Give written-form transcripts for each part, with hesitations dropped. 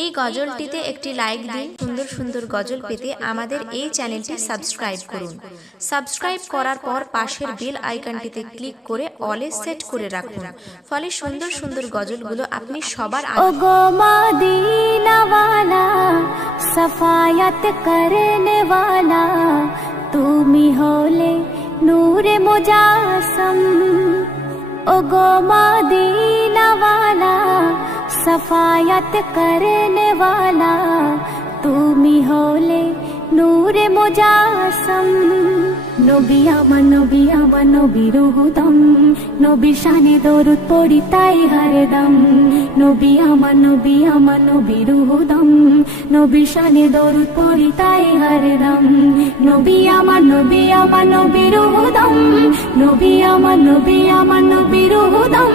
এই গজলটিতে একটি লাইক দিন। সুন্দর সুন্দর গজল পেতে আমাদের এই চ্যানেলটি সাবস্ক্রাইব করুন। সাবস্ক্রাইব করার পর পাশের বেল আইকনটিতে ক্লিক করে অলে সেট করে রাখুন, ফলে সুন্দর সুন্দর গজলগুলো আপনি সবার আগে। ওগো মদিনা ওয়ালা, সফায়াত করনে ওয়ালা, তুমি হলে নূরে মুজাসম। ওগো মদিনা ওয়ালা, सफायत करने वाला, তুমি হলে নূরে মুজাসম। নবী আমার নবীর হুদম, নবীর শানে দরুদ পড়ি তাই হরদম। নবী আমার নবীর হুদম, নবীর শানে দরুদ পড়ি তাই হরদম। নবী আমার নবীর হুদম, নবী আমার নবীর হুদম,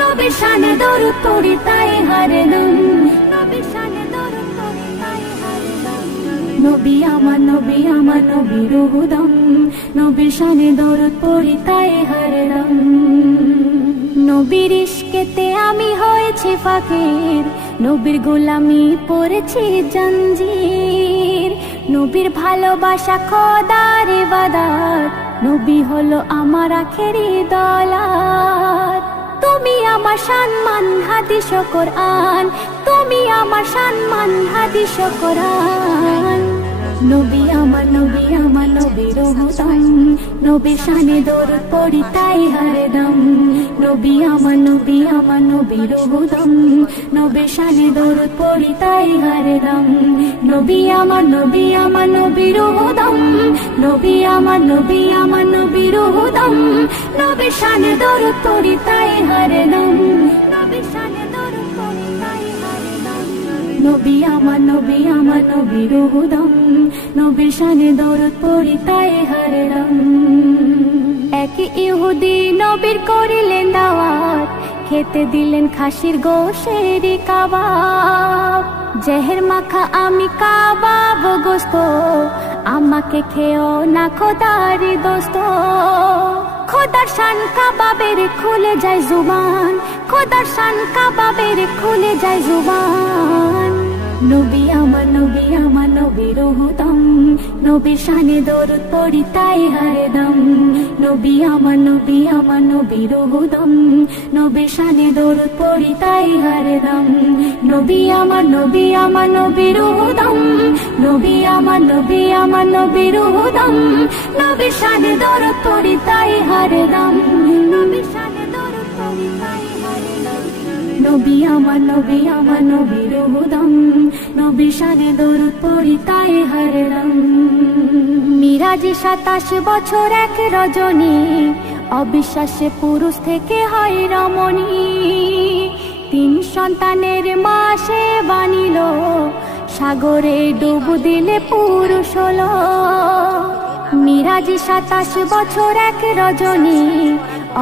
নবীর শানে দরুদ পড়ি তাই হরদম। নবীর শানে দরুদ পড়ি তাই হরদম। নবী আমার নবীর হুদম, নবীর শানে দরুদ পড়ি তাই হরদম। নবীর ইশকেতে আমি হয়েছি ফাকির, নবীর গোলামি পড়েছি জঞ্জির। নবীর ভালোবাসা খোদার ইবাদত, নবী হলো আমার আখেরি দৌলত। তুমি আমার সম্মান হাদিস ও কোরআন, তুমি আমার সম্মান হাদিস ও কোরআন। নবী আমার নবীর হুদম, নবীর শানে দরুদ পড়ি তাই হরদম। নবী আমার নবীর হুদম, নবীর শানে দরুদ পড়ি তাই হরদম। নবী আমার নবীর হুদম, নবী আমার নবীর হুদম, নবীর শানে দরুদ পড়ি তাই হরদম। নবীর শানে দরুদ পড়ি তাই হরদম। নবী আমার নবীর হুদম, নবীর শানে দরুদ পড়ি তাই হরদম। এক ইহুদি নবীর করিলেন দাওয়াত, খেতে দিলেন খাসির গোশের কাবাব। জেহের মাখা আমি কাবাব গোস্ত, আমাকে খেও না খোদারি দোস্ত। খোদার শান কাবাবের খুলে যায় জুবান, খোদার শান কাবাবের খুলে যায় জুবান। নবী আমার নবীর হুদম, নবীর শানে দরুদ পড়ি তাই হরদম। নবী আমার নবীর হুদম, নবীর শানে দরুদ পড়ি তাই হরদম। নবী আমার নবীর হুদম, নবী আমার নবীর হুদম, নবীর শানে দরুদ পড়ি তাই হরদম। নবীর শানে দরুদ পড়ি তাই হরদম। নবী আমার নবীর হুদম, নবীর শানে দরুদ পড়ি তাই হরদম। মিরাজি 27 বছর এক রজনী, অবিশ্বাসে পুরুষ থেকে হয় রমণী। 3 সন্তানের মা সে বানিল, সাগরে ডুব দিলে পুরুষ হলো। মিরাজি 27 বছর এক রজনী,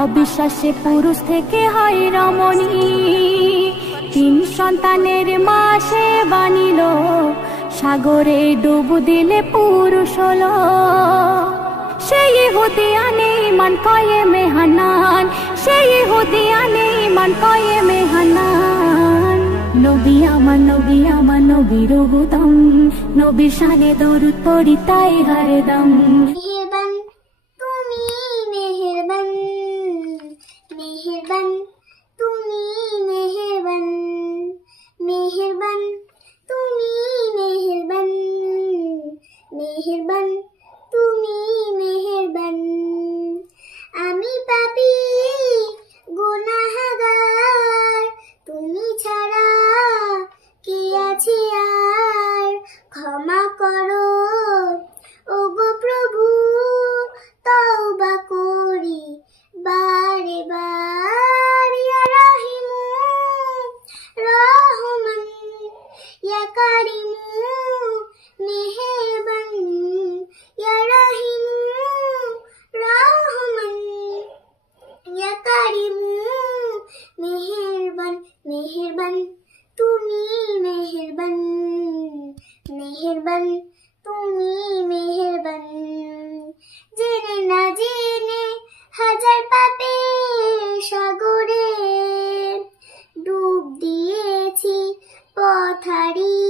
অবিশ্বাসে পুরুষ থেকে হয় রমণী। 3 সন্তানের মা সে বানিল, সাগরে ডুব দিলে পুরুষ হলো। সেই ইহুদি আনে ইমান কায়েমে হানান, সেই ইহুদি আনে ইমান কায়েমে হানান। নবী আমার নবীর হুদম, নবীর শানে দরুদ পড়ি তাই হরদম। মেহেরবান তুমি মেহেরবান, মেহেরবান তুমি মেহেরবান, মেহেরবান তুমি মেহেরবান, মেহেরবান তুমি মেহেরবান। আমি পাপী গুনাহগার, তুমি ছাড়া কে আছে আর, ক্ষমা করো ওগো প্রভু, তওবা করি বারে বার। ইয়া রাহিমু রহমান, ইয়া কারিমু মেহেরবান, ইয়া রাহিমু রহমান, ইয়া কারিমু মেহেরবান। মেহেরবান তুমি মেহেরবান, মেহেরবান তুমি মেহেরবান। জেনে না জেনে হাজার পাপের সাগরে ডুব দিয়েছি পথ হারিয়ে